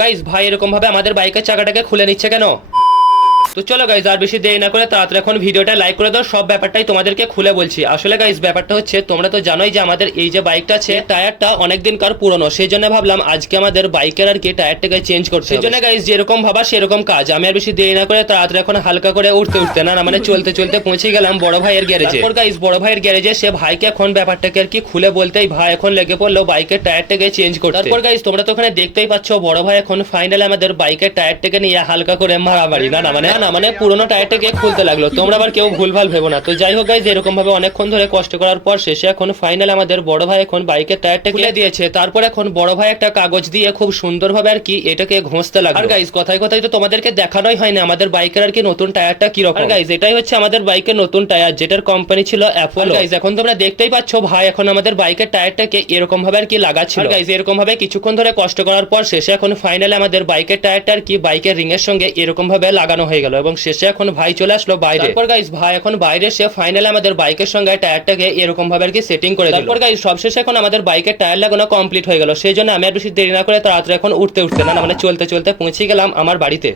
Guys ভাই এরকম ভাবে আমাদের বাইকের চাকাটাকে খুলে নিচ্ছে কেন? তো চলো গাইজ আর বেশি দেরি না করে তাড়াতাড়ি এখন ভিডিওটা লাইক করে দাও। সব ব্যাপারটাই তোমাদেরকে খুলে বলছি। আসলে গাইজ ব্যাপারটা হচ্ছে তোমরা তো জানোই যে আমাদের এই যে বাইকটা আছে টায়ারটা অনেকদিন কার পুরনো, সেই জন্য ভাবলাম আজকে আমাদের বাইকের আর কি টায়ারটাকে চেঞ্জ করতে। সেই জন্য গাইজ যেরকম ভাবা সেরকম কাজ। আমি আর বেশি দেরি না করে তাড়াতাড়ি এখন হালকা করে উঠতে না মানে চলতে চলতে পৌঁছে গেলাম বড় ভাইয়ের গ্যারেজে। তারপর গাইজ বড় ভাইয়ের গ্যারেজে সে ভাইকে এখন ব্যাপারটাকে আর কি খুলে বলতেই ভাই এখন লেগে পড়লো বাইকের টায়ারটাকে চেঞ্জ করতে। তারপর গাইজ তোমরা তো ওখানে দেখতেই পাচ্ছ বড় ভাই এখন ফাইনালি আমাদের বাইকের টায়ারটাকে নিয়ে হালকা করে মারামারি না মানে পুরোনো টায়ারটাকে খুলতে লাগলো। তোমরা আবার কেউ ভুলভাল ভেবো না। তো যাই হোক গাইজ এরকম ভাবে অনেকক্ষণ ধরে কষ্ট করার পর শেষে এখন ফাইনাল আমাদের বড় ভাই এখন বাইকের টায়ারটা খুলে দিয়েছে। তারপর এখন বড় ভাই একটা কাগজ দিয়ে খুব সুন্দরভাবে আর কি এটাকে ঘষতে লাগলো। আর গাইজ কথায় কথায় তো তোমাদেরকে দেখানোই হয়নি আমাদের বাইকের আর কি নতুন টায়ারটা কি রকম। গাইজ এটাই হচ্ছে আমাদের বাইকের নতুন টায়ার, যেটার কোম্পানি ছিল অ্যাপোলো। গাইজ এখন তোমরা দেখতেই পাচ্ছ ভাই এখন আমাদের বাইকের টায়ারটাকে এরকম ভাবে আর কি লাগাচ্ছিল। গাইজ এরকম ভাবে কিছুক্ষণ ধরে কষ্ট করার পর শেষে এখন ফাইনালি আমাদের বাইকের টায়ারটা আর কি বাইকের রিং এর সঙ্গে এরকম ভাবে লাগানো হয়ে গেল এবং শেষে এখন ভাই চলে আসলো বাইরে। তারপর গাইস ভাই এখন বাইরে সে ফাইনালি আমাদের বাইকের সঙ্গে টায়ারটাকে এরকম ভাবে আর কি সেটিং করে দিল। তারপর গাইস সবশেষে এখন আমাদের বাইকের টায়ার লাগানো কমপ্লিট হয়ে গেল। সেই জন্য আমি আর বেশি দেরি না করে তাড়াতাড়ি এখন উঠতে না মানে চলতে চলতে পৌঁছে গেলাম আমার বাড়িতে।